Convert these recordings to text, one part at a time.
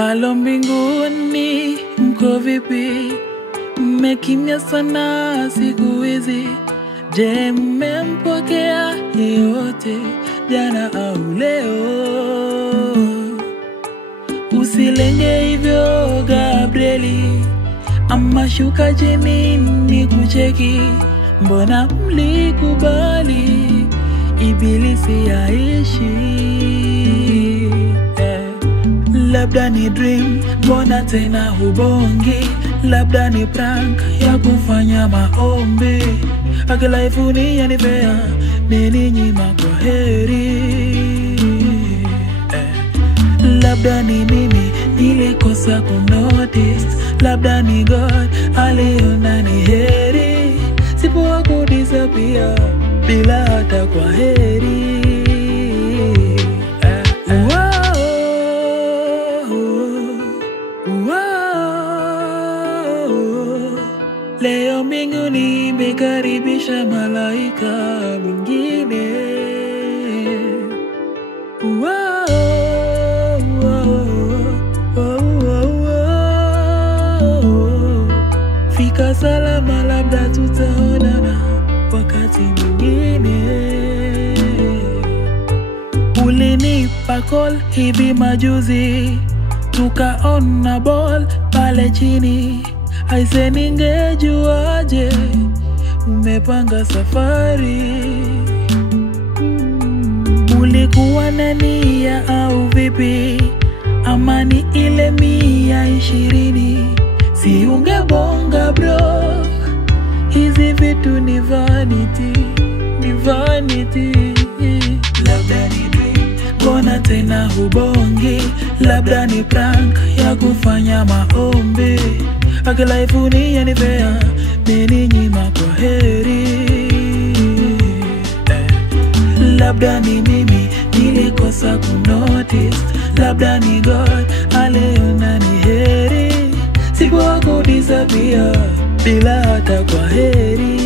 Halo mbinguni, mko vipi? Mmekimya sana siku hizi. Je, mmempokea yeyote jana au leo? Usilenge hivyo Gabrieli, ama shuka chini ni kucheki. Mbona mlikubali ibilisi aishi? Labda ni dream, mbona tena hubongi? Labda ni prank ya kufanya maombi. Akilaifuni yanipea, nini nyima kwa heri. Labda ni mimi nilikosa kunotice. Labda ni God aliona ni heri. Sipoa kudisappear bila hata kwa heri. Leo mbinguni imekaribisha malaika mwingine. Fika salama, labda tutaonana wakati mwingine. Ulinipa call hivi majuzi, tukaona ball pale chini. Aise ningejuaje umepanga safari? Ulikuwa na nia au vipi? Ama ni ile 120? Si ungebonga bro, hizi vitu ni vanity, ni vanity. Labda ni dream, mbona tena hubongi? Labda ni prank ya kufanya maombi. Akilaifuni yanipea, nini nyima kwa heri. Labda ni mimi nilikosa kunotice. Labda ni God aliona ni heri. Sipoa kudisappear bila hata kwa heri.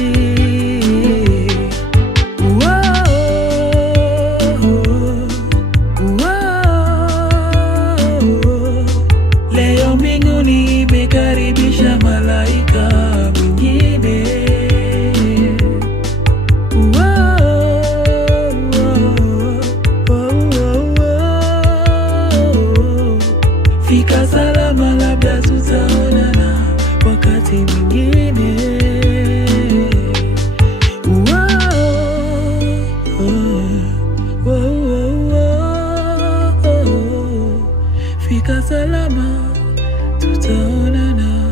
Leo mbinguni imekaribisha malaika mwingine. Fika salama, labda tutaonana wakati mwingine. Fika salama, tutaonana.